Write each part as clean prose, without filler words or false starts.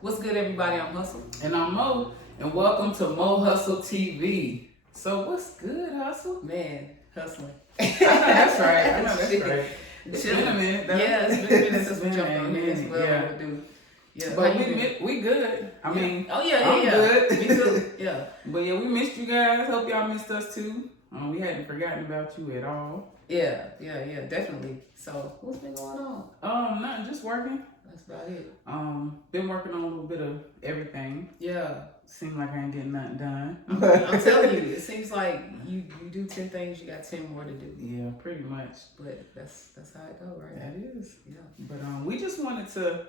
What's good, everybody? I'm Hustle. And I'm Mo, and welcome to Mo Hustle TV. So what's good, Hustle? Man, hustling. That's right. I know that's right. It's Chilling. been a minute, though. Yeah, it's been a minute since we It's jumped been a on here as minute, well. yeah. Yeah, But how you been? we good. I mean, oh yeah, I'm good. Me too. Yeah. But yeah, we missed you guys. Hope y'all missed us too. We hadn't forgotten about you at all. Yeah, definitely. So, what's been going on? Nothing, just working. That's about it. Been working on a little bit of everything. Yeah. Seems like I ain't getting nothing done. I'm telling you, it seems like you do 10 things, you got 10 more to do. Yeah, pretty much. But that's how it go, right? That is. Yeah. But we just wanted to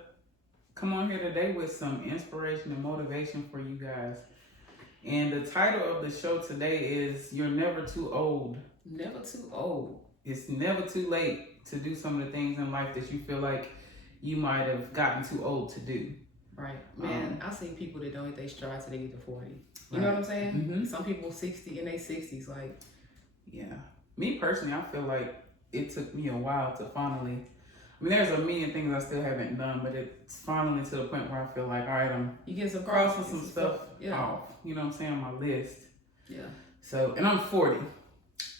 come on here today with some inspiration and motivation for you guys. And the title of the show today is You're Never Too Old. Never too old. It's never too late to do some of the things in life that you feel like you might have gotten too old to do. Right. Man, I see people that don't hit their stride till they get to 40. You Right. know what I'm saying? Mm-hmm. Some people 60 in their 60s, like. Yeah. Me personally, I feel like it took me a while to finally, I mean, there's a million things I still haven't done, but it's finally to the point where I feel like, all right, I'm You get some crossing some stuff Yeah. off. You know what I'm saying, on my list. Yeah. So, and I'm 40.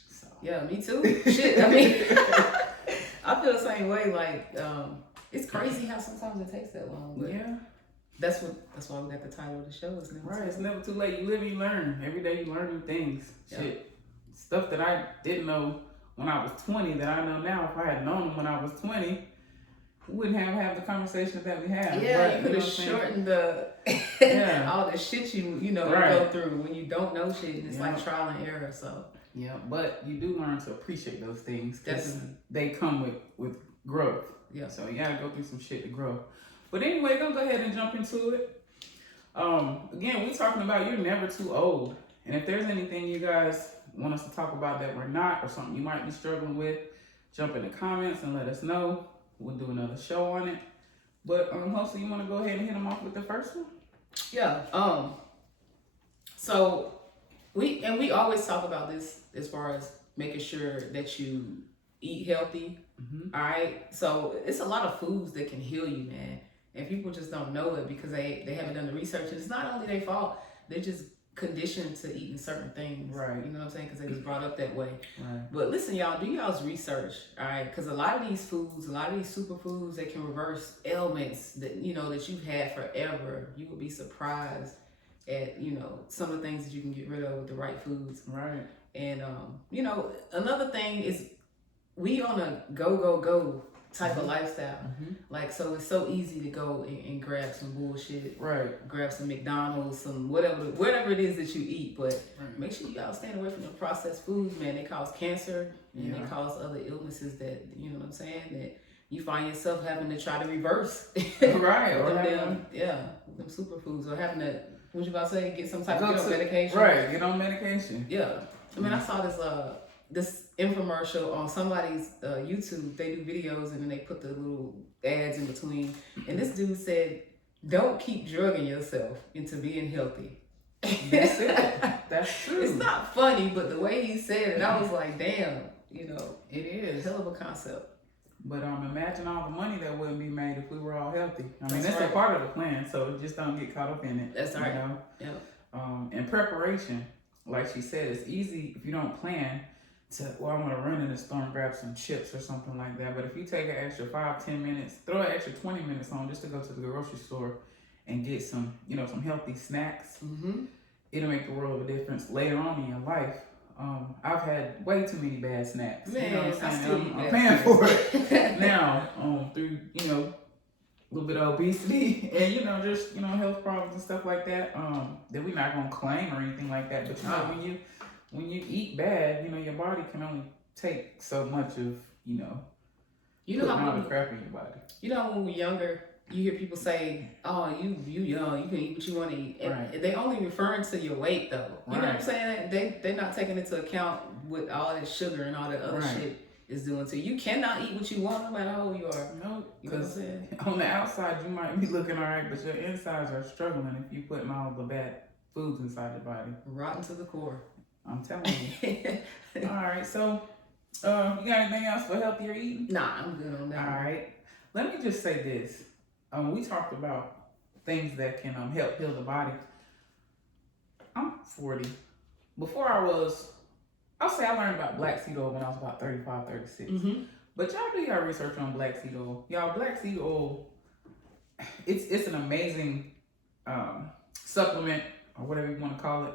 So. Yeah, me too. Shit, I mean, I feel the same way. Like, it's crazy how sometimes it takes that long. But Yeah. that's why we got the title of the show. It's never Right, too it's late. never too late. You live and you learn. Every day you learn new things. Yeah. Shit. Stuff that I didn't know when I was 20 that I know now. If I had known them when I was 20, we wouldn't have the conversations that we have. Yeah, But, you could know have what I'm saying? shortened the Yeah. all the shit you go Right. through when you don't know shit. And it's Yeah. like trial and error. So Yeah, but you do learn to appreciate those things. 'Cause definitely, they come with growth. yeah. So you gotta go through some shit to grow. But anyway, gonna go ahead and jump into it. Again, we're talking about you're never too old. And if there's anything you guys want us to talk about that we're not, or something you might be struggling with, jump in the comments and let us know. We'll do another show on it. But hopefully you want to go ahead and hit them off with the first one? Yeah. So we always talk about this as far as making sure that you eat healthy. Mm-hmm. All right. So it's a lot of foods that can heal you, man, and people just don't know it because they haven't done the research. And it's not only their fault; they're just conditioned to eating certain things. Right. You know what I'm saying? Because they was brought up that way. Right. But listen, y'all, do y'all's research, all right? Because a lot of these foods, a lot of these superfoods, they can reverse ailments that that you've had forever. You would be surprised at some of the things that you can get rid of with the right foods. Right. And another thing is we on a go type of lifestyle. Mm-hmm. Like, so it's so easy to go and grab some bullshit. Right. Grab some McDonald's, some whatever it is that you eat, but Right. make sure y'all stand away from the processed foods, man. They cause cancer and Yeah. they cause other illnesses that, you know what I'm saying, that you find yourself having to try to reverse. Right. Or them superfoods, or having to, what you about to say, get some type go of to- medication. Right. Get on medication. Yeah. I mean, I saw this infomercial on somebody's YouTube. They do videos and then they put the little ads in between. And this dude said, "Don't keep drugging yourself into being healthy." That's it. That's true. It's not funny, but the way he said it, I was like, damn, It is. hell of a concept. But imagine all the money that wouldn't be made if we were all healthy. I mean, That's that's right. a part of the plan, so just don't get caught up in it. That's right. You know? Yeah. In preparation, like she said, it's easy if you don't plan to, well, I'm gonna run in the store and grab some chips or something like that. But if you take an extra 5-10 minutes, throw an extra 20 minutes on just to go to the grocery store and get some, some healthy snacks, Mm-hmm. it'll make a world of a difference later on in your life. I've had way too many bad snacks. Man, you know what I I'm still saying? eat I'm bad paying snacks. for it now through, a little bit of obesity and, just, health problems and stuff like that, that we're not going to claim or anything like that. But, when you eat bad, your body can only take so much of, You know putting how all the crap in your body. when we're younger, you hear people say, "Oh, you young, you can eat what you want to eat." And Right. they only referring to your weight, though. You know what I'm Right. saying? They're not taking into account what all that sugar and all that other Right. shit is doing to you. You cannot eat what you want, no matter how old you are. No, You know what I'm because saying? on the outside you might be looking all right, but your insides are struggling if you putting all the bad foods inside your body. Rotten to the core. I'm telling you. All right, so you got anything else for healthier eating? Nah, I'm good on that. All right. Let me just say this. We talked about things that can help heal the body. I'm 40. Before I'll say I learned about black seed oil when I was about 35, 36. Mm-hmm. But y'all do y'all research on black seed oil. Y'all, black seed oil, it's an amazing supplement or whatever you want to call it.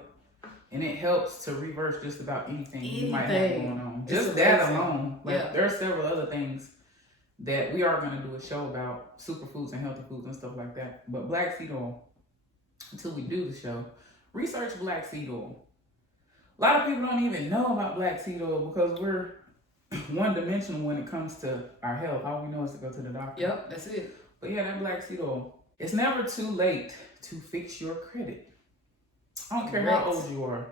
And it helps to reverse just about anything you might have going on. Just that alone. Like there are several other things that we are going to do a show about, superfoods and healthy foods and stuff like that. But black seed oil, until we do the show, research black seed oil. A lot of people don't even know about black seed oil because we're one-dimensional when it comes to our health. All we know is to go to the doctor. Yep, that's it. But yeah, that black seed oil. It's never too late to fix your credit. I don't care how old you are.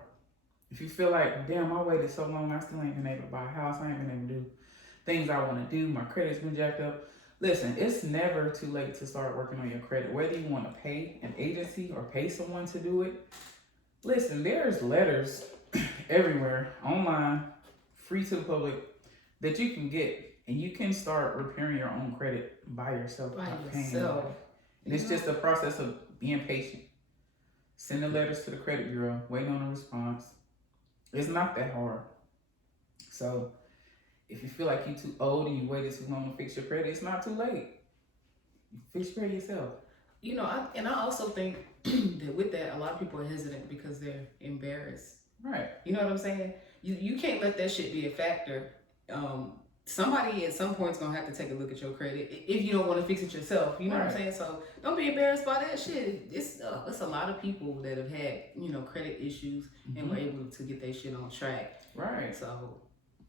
If you feel like, damn, I waited so long, I still ain't been able to buy a house, I ain't been able to do things I want to do, my credit's been jacked up. Listen, it's never too late to start working on your credit. Whether you want to pay an agency or pay someone to do it. Listen, there's letters everywhere, online, free to the public, that you can get. And you can start repairing your own credit by yourself. And it's just a process of being patient. Sending letters to the credit bureau, waiting on a response. It's not that hard. So if you feel like you're too old and you waited too long to fix your credit, it's not too late. You fix your credit yourself. You know, I also think that with that, a lot of people are hesitant because they're embarrassed. Right. You know what I'm saying? You can't let that shit be a factor. Somebody at some point is gonna have to take a look at your credit if you don't want to fix it yourself. You know what I'm saying? So don't be embarrassed by that shit. It's a lot of people that have had credit issues and were able to get their shit on track. Right. So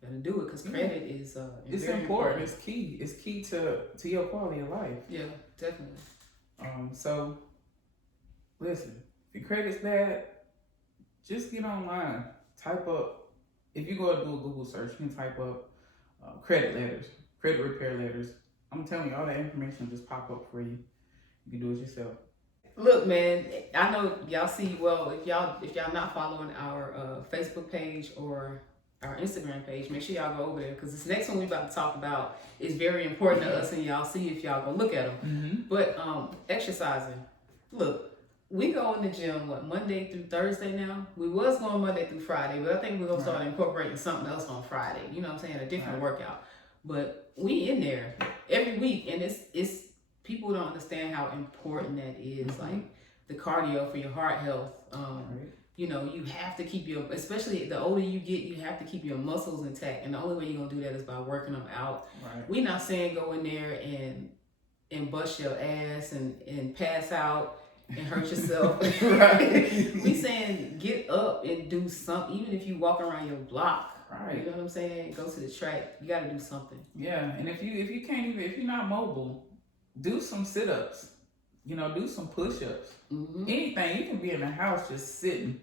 better do it because credit is it's important. It's key. It's key to your quality of life. Yeah, definitely. So listen, if your credit's bad, just get online. Type up. If you go and do a Google search, you can type up credit letters, credit repair letters. I'm telling you, all that information will just pop up for you. You can do it yourself. Look, man, I know y'all see. Well, if y'all not following our Facebook page or our Instagram page, make sure y'all go over there because this next one we about to talk about is very important to us, and y'all see if y'all go look at them. Mm-hmm. But exercising. Look, we go in the gym Monday through Thursday now. We was going Monday through Friday, but I think we're gonna start incorporating something else on Friday. You know what I'm saying? A different workout. But we in there every week, and it's people don't understand how important that is. Like the cardio for your heart health. You know, you have to keep especially the older you get, you have to keep your muscles intact, and the only way you're gonna do that is by working them out. Right. We're not saying go in there and bust your ass and pass out and hurt yourself. Right. We saying get up and do something, even if you walk around your block. Right. You know what I'm saying? Go to the track. You got to do something. Yeah, and if you can't even, if you're not mobile, do some sit-ups. You know, do some push-ups. Mm-hmm. Anything. You can be in the house just sitting,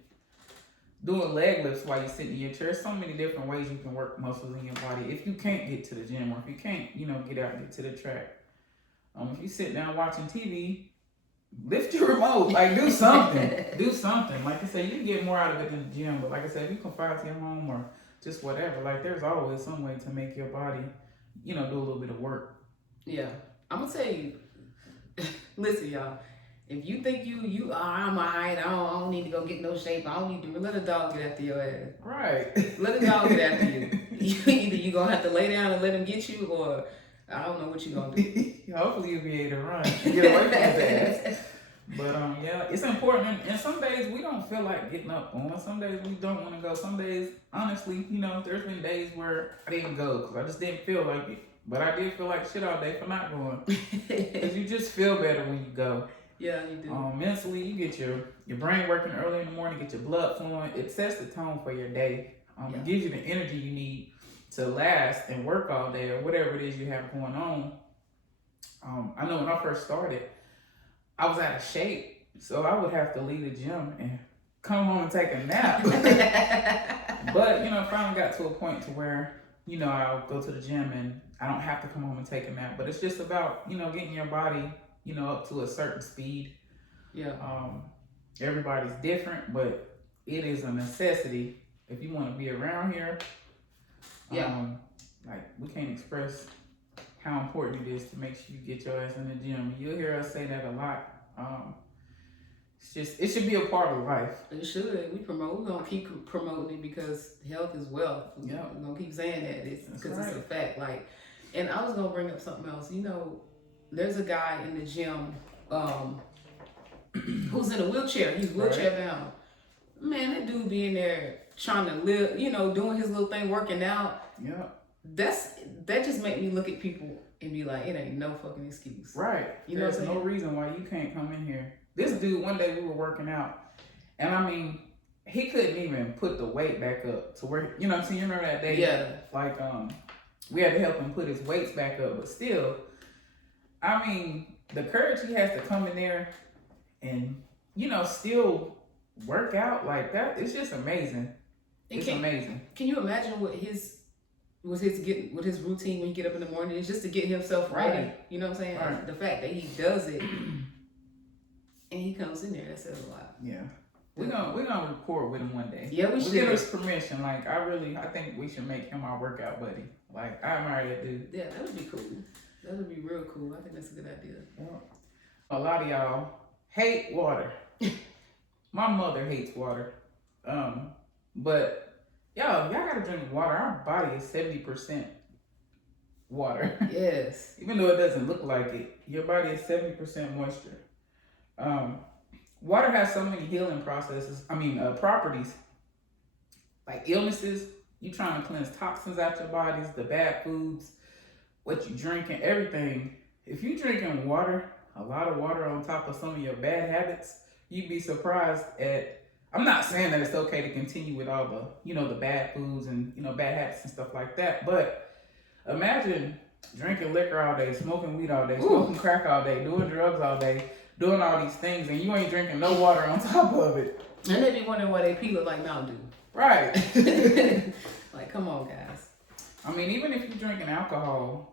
doing leg lifts while you're sitting in your chair. So many different ways you can work muscles in your body. If you can't get to the gym or if you can't, get out and get to the track. If you sit down watching TV, lift your remote. Like, do something. Do something. Like I said, you can get more out of it in the gym. But like I said, if you can find it at home or just whatever, like there's always some way to make your body, do a little bit of work. Yeah. I'm going to tell you, listen, y'all. If you think I'm all right, I don't need to go get no shape. I don't need to let a dog get after your ass. Right. Let a dog get after you. Either you're going to have to lay down and let him get you, or I don't know what you're going to do. Hopefully you'll be able to run and get away from his ass. But yeah, it's important. And some days we don't feel like getting up on. Some days we don't want to go. Some days, honestly, there's been days where I didn't go because I just didn't feel like it. But I did feel like shit all day for not going. Because you just feel better when you go. Yeah, you do. Mentally, you get your brain working early in the morning, get your blood flowing. It sets the tone for your day. It gives you the energy you need to last and work all day or whatever it is you have going on. I know when I first started, I was out of shape, so I would have to leave the gym and come home and take a nap. But I finally got to a point to where I'll go to the gym and I don't have to come home and take a nap. But it's just about getting your body up to a certain speed. Yeah. Everybody's different, but it is a necessity if you want to be around here. Like we can't express how important it is to make sure you get your ass in the gym. You'll hear us say that a lot. It's just, it should be a part of life. It should. We're gonna keep promoting it because health is wealth. Yeah. We're gonna keep saying that. It's because right. It's a fact. Like, and I was gonna bring up something else. You know, there's a guy in the gym who's in a wheelchair. He's wheelchair bound. Man, that dude be in there trying to live, you know, doing his little thing, working out. Yeah. That just make me look at people and be like, it ain't no fucking excuse. Right. You know There's what I'm no saying? reason why you can't come in here. This dude, one day we were working out, and I mean, he couldn't even put the weight back up to where, you know what I'm saying? You remember that day? Yeah. Like, we had to help him put his weights back up, but still, I mean, the courage he has to come in there and, you know, still work out like that, it's just amazing. It's amazing. Can you imagine what his routine when he get up in the morning is just to get himself ready? Right. You know what I'm saying? Right. The fact that he does it and he comes in there, that says a lot. Yeah. We're gonna record with him one day. Yeah, we should. We'll get his permission. Like, I think we should make him our workout buddy. Like, I admire that dude. Yeah, that would be cool. That would be real cool. I think that's a good idea. Yeah. A lot of y'all hate water. My mother hates water. But y'all gotta drink water. Our body is 70% water. Yes. Even though it doesn't look like it, your body is 70% moisture. Water has so many healing properties. Like illnesses, you trying to cleanse toxins out your bodies, the bad foods, what you drinking, everything. If you drinking water, a lot of water on top of some of your bad habits, you'd be surprised at, I'm not saying that it's okay to continue with all the, you know, the bad foods and, you know, bad habits and stuff like that, but imagine drinking liquor all day, smoking weed all day, smoking crack all day, doing drugs all day, doing all these things, and you ain't drinking no water on top of it. And they be wondering why they pee look like Mountain Dew. Right. Like, come on, guys. I mean, even if you're drinking alcohol,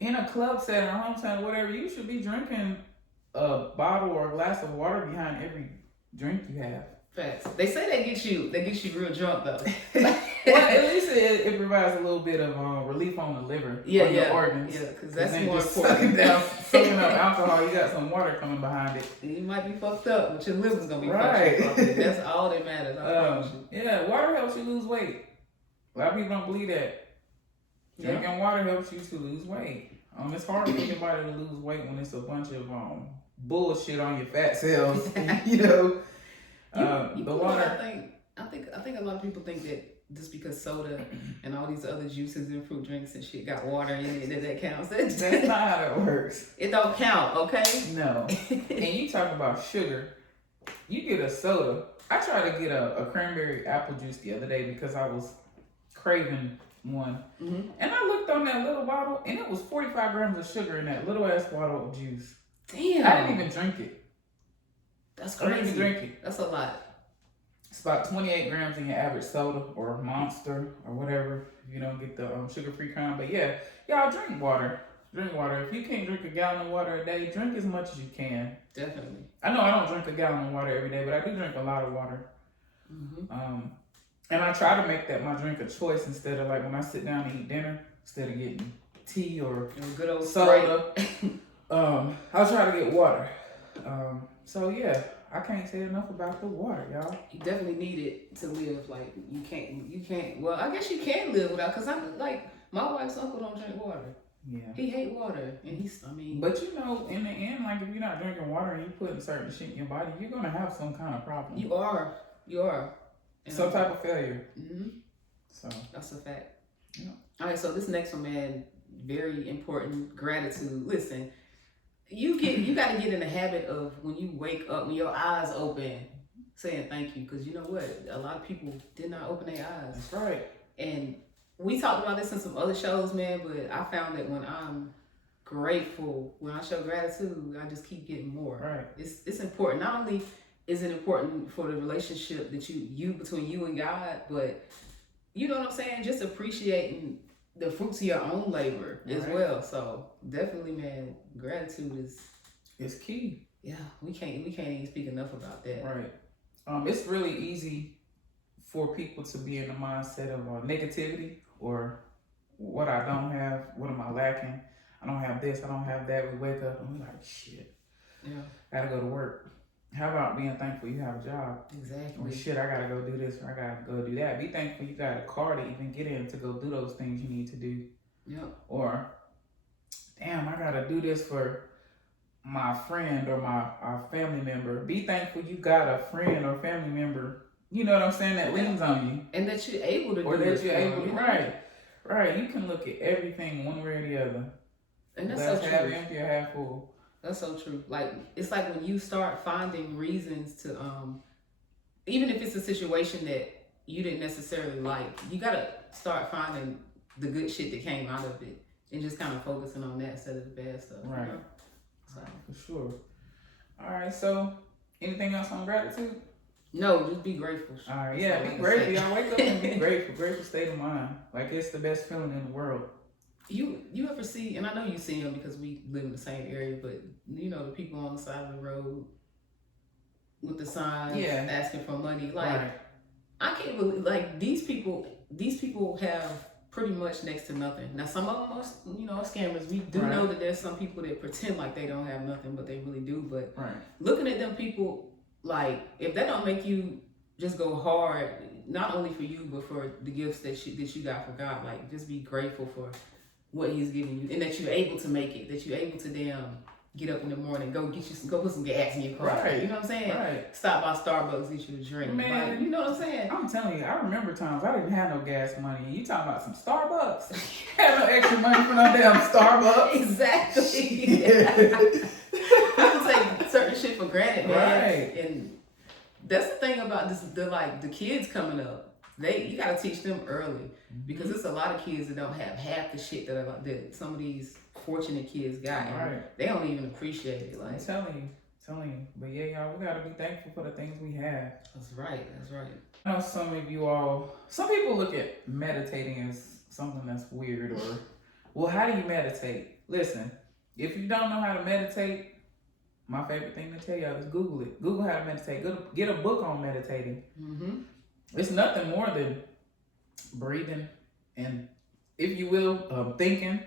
in a club setting or hometown, whatever, you should be drinking a bottle or a glass of water behind every drink you have. Facts. They say they get you real drunk though. Well, at least it provides a little bit of relief on the liver, on your organs. Yeah, because that's then more just important. sucking up alcohol, you got some water coming behind it. You might be fucked up, but your liver's gonna be Right. fucked up. That's all that matters. I promise you. Yeah, water helps you lose weight. A lot of people don't believe that. Drinking water helps you to lose weight. It's hard for anybody to lose weight when it's a bunch of bullshit on your fat cells. You know. The water. I think a lot of people think that just because soda and all these other juices and fruit drinks and shit got water in it, that counts. That's not how that works. It don't count, okay? No. And you talk about sugar. You get a soda. I tried to get a cranberry apple juice the other day because I was craving one. Mm-hmm. And I looked on that little bottle and it was 45 grams of sugar in that little ass bottle of juice. Damn. I didn't even drink it. That's I didn't crazy. even drink it. That's a lot. It's about 28 grams in your average soda or Monster or whatever. If you don't get the sugar-free kind. But yeah, y'all drink water. Drink water. If you can't drink a gallon of water a day, drink as much as you can. Definitely. I know I don't drink a gallon of water every day, but I do drink a lot of water. Mm-hmm. And I try to make that my drink of choice instead of like when I sit down to eat dinner, instead of getting tea or good old soda. I'll try to get water. So yeah, I can't say enough about the water, y'all. You definitely need it to live. Like you can't. Well, I guess you can live without. Cause I'm like my wife's uncle don't drink water. Yeah. He hate water, and But you know, in the end, like if you're not drinking water and you putting certain shit in your body, you're gonna have some kind of problem. You are. And some type of failure. Mm-hmm. So that's a fact. Yeah. All right. So this next one, man, very important. Gratitude. Listen, you got to get in the habit of when you wake up, when your eyes open, saying thank you, because you know what, a lot of people did not open their eyes. That's right. And we talked about this in some other shows, man, but I found that when I'm grateful, when I show gratitude, I just keep getting more. Right. It's important. Not only is it important for the relationship that you between you and God, but you know what I'm saying? Just appreciating the fruits of your own labor as well. So definitely, man, gratitude is key. Yeah, we can't even speak enough about that. Right. It's really easy for people to be in the mindset of negativity or what I don't have, what am I lacking? I don't have this, I don't have that. We wake up and we're like, shit. Yeah. Gotta go to work. How about being thankful you have a job? Exactly. Or shit, I gotta go do this or I gotta go do that. Be thankful you got a car to even get in to go do those things you need to do. Yep. Or, damn, I gotta do this for my friend or our family member. Be thankful you got a friend or family member, you know what I'm saying, that leans on you. And that you're able to Or do that it you're for able them, to, you know? right. You can look at everything one way or the other. And that's Glass so half true. empty or half full. That's so true. Like, it's like when you start finding reasons to, even if it's a situation that you didn't necessarily like, you gotta start finding the good shit that came out of it and just kind of focusing on that instead of the bad stuff. Right. You know? So. For sure. All right, so anything else on gratitude? No, just be grateful. All right, yeah, be grateful. Y'all wake up and be grateful. Grateful state of mind. Like, it's the best feeling in the world. You ever see, and I know you see them because we live in the same area, but you know the people on the side of the road with the signs asking for money. Like, right. I can't believe, like, these people have pretty much next to nothing. Now, some of them are, you know, scammers. We do know that there's some people that pretend like they don't have nothing, but they really do. But looking at them people, like, if that don't make you just go hard, not only for you, but for the gifts that you got from God, like, just be grateful for what He's giving you, and that you're able to make it, that you're able to get up in the morning, go put some gas in your car. Right. You know what I'm saying? Right. Stop by Starbucks, get you a drink. Man, like, you know what I'm saying? I'm telling you, I remember times I didn't have no gas money. You talking about some Starbucks? Have no extra money for no damn Starbucks. Exactly. People take certain shit for granted, man. Right. And that's the thing about this, the kids coming up. You gotta teach them early, because it's a lot of kids that don't have half the shit that some of these fortunate kids got. Right. They don't even appreciate it. Like, I'm telling you. But yeah, y'all, we gotta be thankful for the things we have. That's right. I know some people look at meditating as something that's weird, or, well, how do you meditate? Listen, if you don't know how to meditate, my favorite thing to tell y'all is Google it. Google how to meditate. Get a book on meditating. Mm-hmm. It's nothing more than breathing and, if you will, thinking.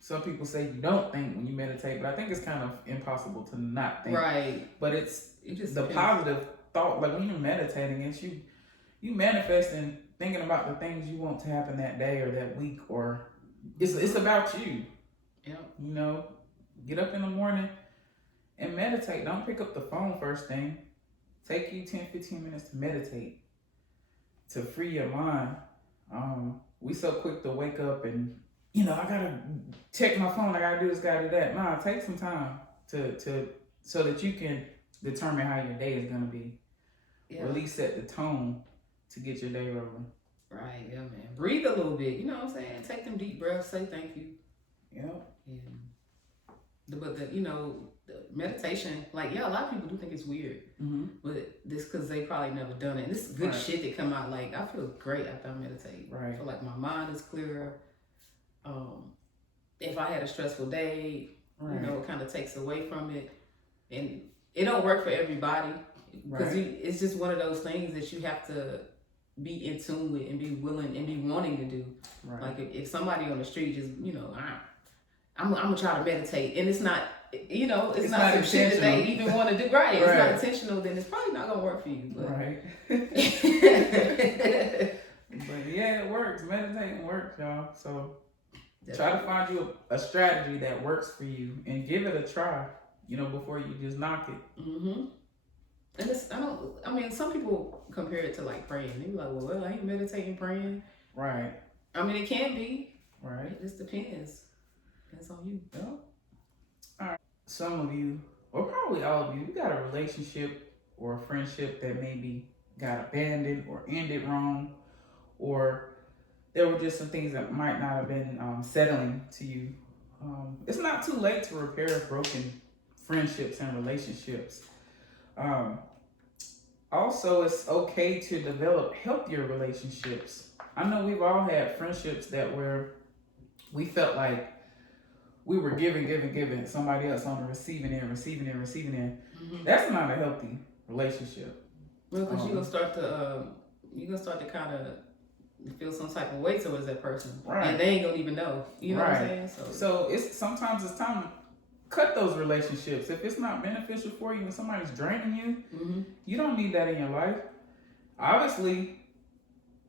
Some people say you don't think when you meditate, but I think it's kind of impossible to not think. Right. But it's just the positive thought. Like, when you're meditating, it's you manifesting, thinking about the things you want to happen that day or that week, or it's about you. Yeah. You know, get up in the morning and meditate. Don't pick up the phone first thing. Take you 10-15 minutes to meditate, to free your mind. We so quick to wake up and, you know, I gotta check my phone, I gotta do this, gotta do that. Nah, take some time to so that you can determine how your day is gonna be. Yeah. Or at least set the tone to get your day rolling. Right, yeah, man. Breathe a little bit, you know what I'm saying? Take them deep breaths, say thank you. Yep. But the meditation, like, a lot of people do think it's weird, but this because they probably never done it. And this is good shit that come out. Like, I feel great after I meditate. Right. I feel like my mind is clearer. If I had a stressful day, you know, it kind of takes away from it. And it don't work for everybody, because it's just one of those things that you have to be in tune with and be willing and be wanting to do. Right. Like, if somebody on the street just, you know, I'm gonna try to meditate, and it's not, you know, it's not some shit that they even want to do. Right. It's not intentional, then it's probably not gonna work for you. But. Right. But yeah, it works. Meditating works, y'all. So try to find you a strategy that works for you and give it a try, you know, before you just knock it. Mm-hmm. And some people compare it to like praying. They be like, well, I ain't meditating, praying. Right. I mean, it can be. Right. It just depends. Depends on you. Yeah. All right. Some of you, or probably all of you got a relationship or a friendship that maybe got abandoned or ended wrong, or there were just some things that might not have been settling to you. It's not too late to repair broken friendships and relationships. Also, it's okay to develop healthier relationships. I know we've all had friendships that where we felt like we were giving somebody else on the receiving end. Mm-hmm. That's not a healthy relationship. Well, because you're gonna start to kind of feel some type of way towards that person, right? And they ain't gonna even know. You know what I'm saying? So sometimes it's time cut those relationships. If it's not beneficial for you and somebody's draining you, you don't need that in your life. Obviously,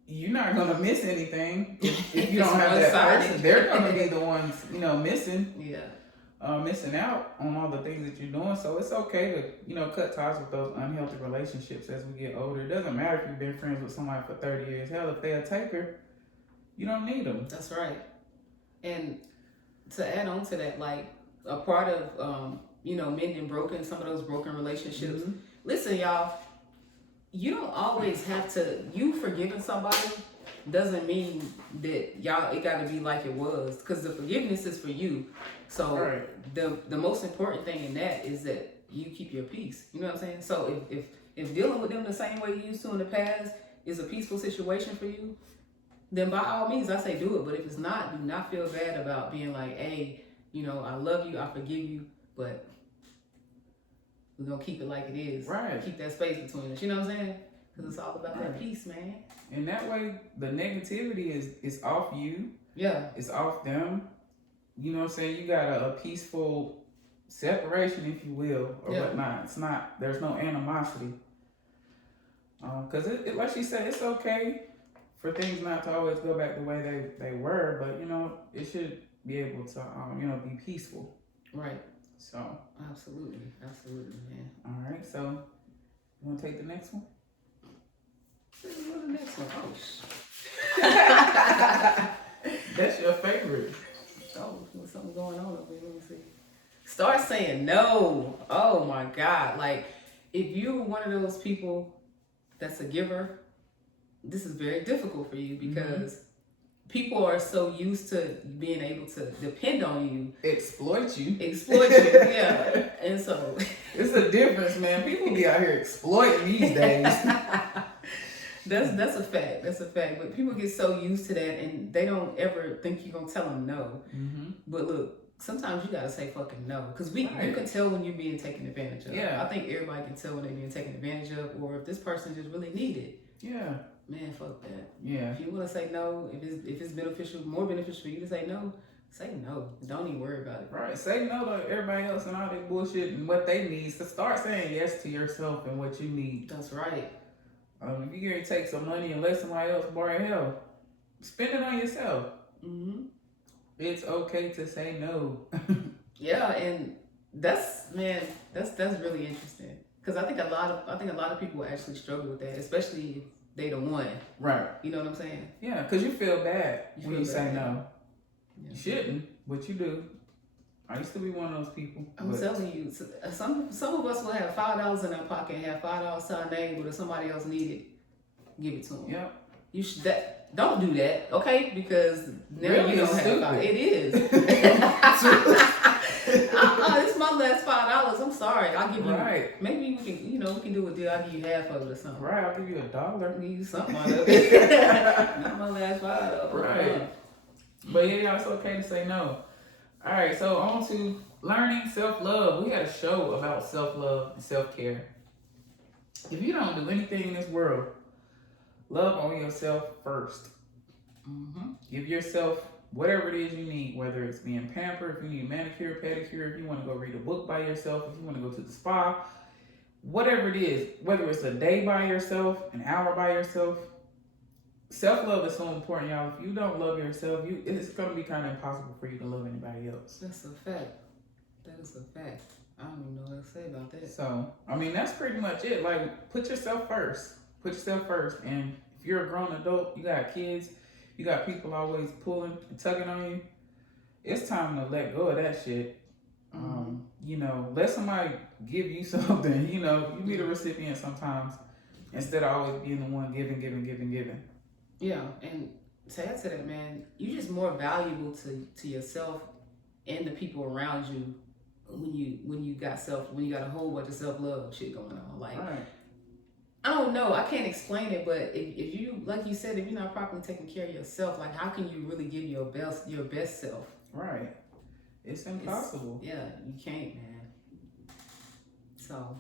you're not going to miss anything if you don't have that person. They're going to be the ones, missing. Yeah. Missing out on all the things that you're doing. So it's okay to, cut ties with those unhealthy relationships as we get older. It doesn't matter if you've been friends with somebody for 30 years. Hell, if they're a taker, you don't need them. That's right. And to add on to that, like a part of, mending some of those broken relationships. Listen, y'all, you don't always have to, you forgiving somebody doesn't mean that it got to be like it was, because the forgiveness is for you. So the most important thing in that is that you keep your peace. You know what I'm saying? So if dealing with them the same way you used to in the past is a peaceful situation for you, then by all means I say do it. But if it's not, do not feel bad about being like, hey, I love you, I forgive you, but we're gonna keep it like it is. Right. Keep that space between us. You know what I'm saying? Because it's all about that peace, man. And that way, the negativity is off you. Yeah. It's off them. You know what I'm saying? You got a peaceful separation, if you will, or whatnot. It's not, there's no animosity. Because like she said, it's okay for things not to always go back the way they were, but, it should be able to, be peaceful. Right. So. Absolutely, man. All right, so you want to take the next one? What's the next one? Oh, That's your favorite. Oh, there's something going on over here. Let me see. Start saying no. Oh my God. Like, if you're one of those people that's a giver, this is very difficult for you because people are so used to being able to depend on you. Exploit you, yeah. And so it's a difference, man. People be out here exploiting these days. That's a fact. That's a fact. But people get so used to that and they don't ever think you're gonna tell them no. But look, sometimes you gotta say fucking no, because you can tell when you're being taken advantage of. Yeah. I think everybody can tell when they're being taken advantage of, or if this person just really need it. Yeah. Man, fuck that. Yeah. If you want to say no, if it's beneficial, more beneficial for you to say no, say no. Don't even worry about it. Right. Say no to everybody else and all that bullshit and what they need. So start saying yes to yourself and what you need. That's right. If you're going to take some money and let somebody else borrow hell, spend it on yourself. It's okay to say no. Yeah, and that's really interesting, because I think a lot of people actually struggle with that, especially if they the one. Right. You know what I'm saying? Yeah, because you feel bad when you say no. Yeah. You shouldn't, but you do. I used to be one of those people. I'm telling you, some of us will have $5 in our pocket and have $5 to our name, but if somebody else need it, give it to them. Yep. You should don't do that, okay? Because now really you don't stupid. have $5. It is. It's my last $5. I'm sorry. I'll give you. Right. Maybe we can do a deal. I'll give you half of it or something. Right. I'll give you $1. I'll give you something out of it. Not my last $5. Right. But yeah, it's okay to say no. All right. So on to learning self-love. We had a show about self-love and self-care. If you don't do anything in this world, love on yourself first. Give yourself whatever it is you need, whether it's being pampered, if you need manicure, pedicure, if you want to go read a book by yourself, if you want to go to the spa, whatever it is, whether it's a day by yourself, an hour by yourself. Self-love is so important, y'all. If you don't love yourself, it's going to be kind of impossible for you to love anybody else. That's a fact. That is a fact. I don't even know what to say about that. So, that's pretty much it. Like, put yourself first. Put yourself first. And if you're a grown adult, you got kids, you got people always pulling and tugging on you, it's time to let go of that shit. Let somebody give you something. You be the recipient sometimes instead of always being the one giving. Yeah, and to add to that, man, you're just more valuable to yourself and the people around you when you got a whole bunch of self-love shit going on. Like, right. I don't know, I can't explain it, but if you, like you said, if you're not properly taking care of yourself, like, how can you really give your best self? Right. It's impossible. You can't, man. So,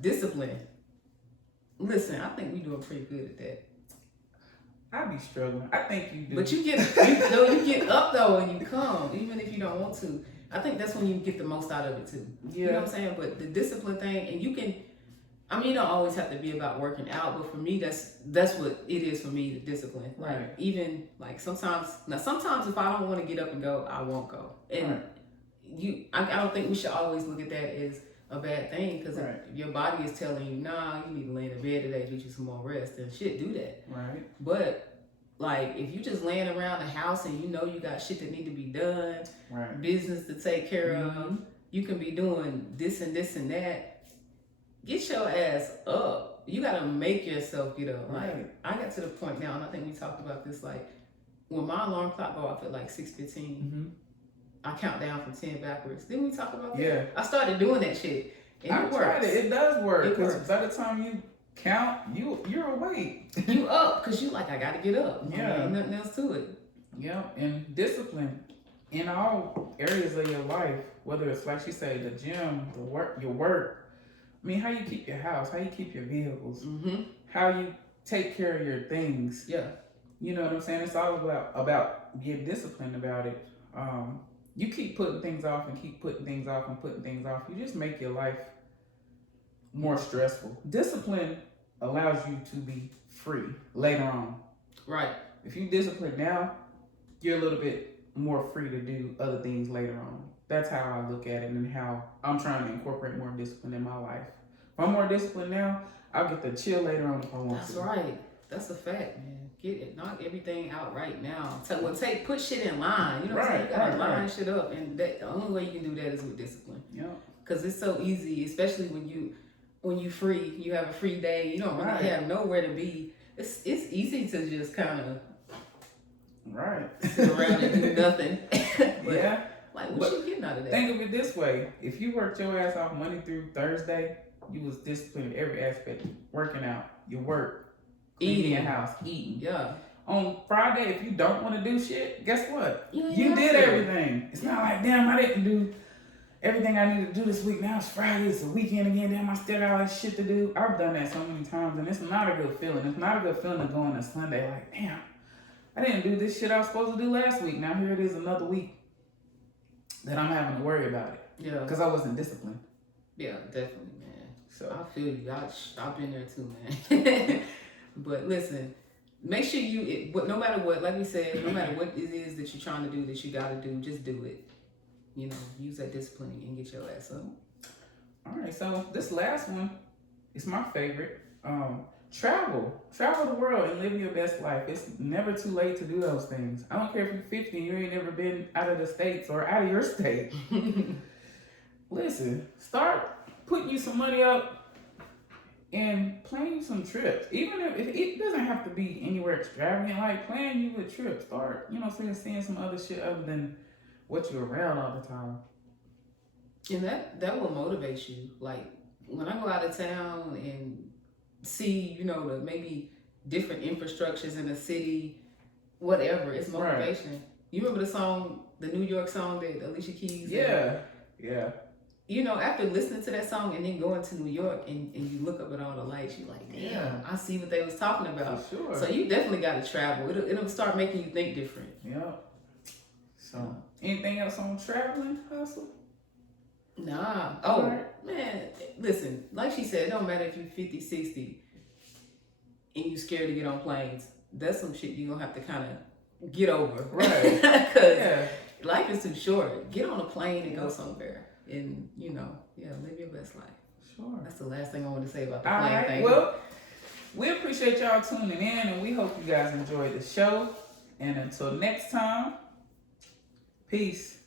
discipline. Listen, I think we doing pretty good at that. I be struggling. I think you do. But you get up though and you come, even if you don't want to. I think that's when you get the most out of it too. Yeah. You know what I'm saying? But the discipline thing, and you can, I mean, you don't always have to be about working out, but for me, that's what it is for me, the discipline. Like, Right. even, like, sometimes if I don't want to get up and go, I won't go. And I don't think we should always look at that as a bad thing, because if your body is telling you, nah, you need to lay in the bed today, get you some more rest, then shit, do that. Right. But, like, if you just laying around the house and you know you got shit that need to be done, Right. business to take care of, you can be doing this and this and that. Get your ass up. You gotta make yourself get up. Like, Right. I got to the point now, and I think we talked about this, like, when my alarm clock go off at like 6:15, I count down from 10 backwards. Didn't we talk about that? Yeah. I started doing that shit, and I it tried works. it. It does work. It Because works. by the time you count, you're awake. You up, because you like, I gotta get up. Yeah. Ain't nothing else to it. Yep. And discipline in all areas of your life, whether it's like she say, the gym, the work, your work. I mean, how you keep your house, how you keep your vehicles, how you take care of your things. Yeah. You know what I'm saying? It's all about being disciplined about it. You keep putting things off and keep putting things off and putting things off. You just make your life more stressful. Discipline allows you to be free later on. Right. If you discipline now, you're a little bit more free to do other things later on. That's how I look at it and how I'm trying to incorporate more discipline in my life. If I'm more disciplined now, I'll get to chill later on if I want That's to. right. That's a fact, man. Get it, knock everything out right now. Put shit in line. You know what I'm saying? You gotta line shit up, and the only way you can do that is with discipline. Yeah. Cause it's so easy, especially when you free, you have a free day. You don't really have nowhere to be. It's easy to just kind of sit around and do nothing. But, yeah. Like, what you getting out of that? Think of it this way: if you worked your ass off Monday through Thursday, you was disciplined in every aspect. Working out, your work, cleaning your house, eating. Yeah. On Friday, if you don't want to do shit, guess what? You did everything. It's not like, damn, I didn't do everything I needed to do this week. Now it's Friday, it's a weekend again. Damn, I still got all this shit to do. I've done that so many times, and it's not a good feeling. It's not a good feeling to go on a Sunday like, damn, I didn't do this shit I was supposed to do last week. Now here it is another week that I'm having to worry about it. Yeah. Because I wasn't disciplined. Yeah, definitely, man. So I feel you. I've been there too, man. But listen, make sure but no matter what, like we said, no matter what it is that you're trying to do, that you got to do, just do it. You know, use that discipline and get your ass up. All right, so this last one is my favorite. Travel the world and live your best life. It's never too late to do those things. I don't care if you're 50 and you ain't never been out of the States or out of your state. Listen, start putting you some money up and plan you some trips. Even if it doesn't have to be anywhere extravagant, like plan you a trip. Start, seeing some other shit other than what you're around all the time. And that will motivate you. Like, when I go out of town and see, the maybe different infrastructures in the city, whatever, it's motivation. Right. You remember the song, the New York song that Alicia Keys? Yeah. After listening to that song and then going to New York and you look up at all the lights, you're like, damn, I see what they was talking about. For sure. So you definitely got to travel. It'll start making you think different. Yeah. So, anything else on traveling, Hustle? Nah. Right. Man, listen, like she said, it don't matter if you're 50, 60 and you scared to get on planes. That's some shit you're going to have to kind of get over. Right. Because life is too short. Get on a plane and go somewhere and, live your best life. Sure. That's the last thing I want to say about the plane thing. Well, we appreciate y'all tuning in, and we hope you guys enjoyed the show. And until next time, peace.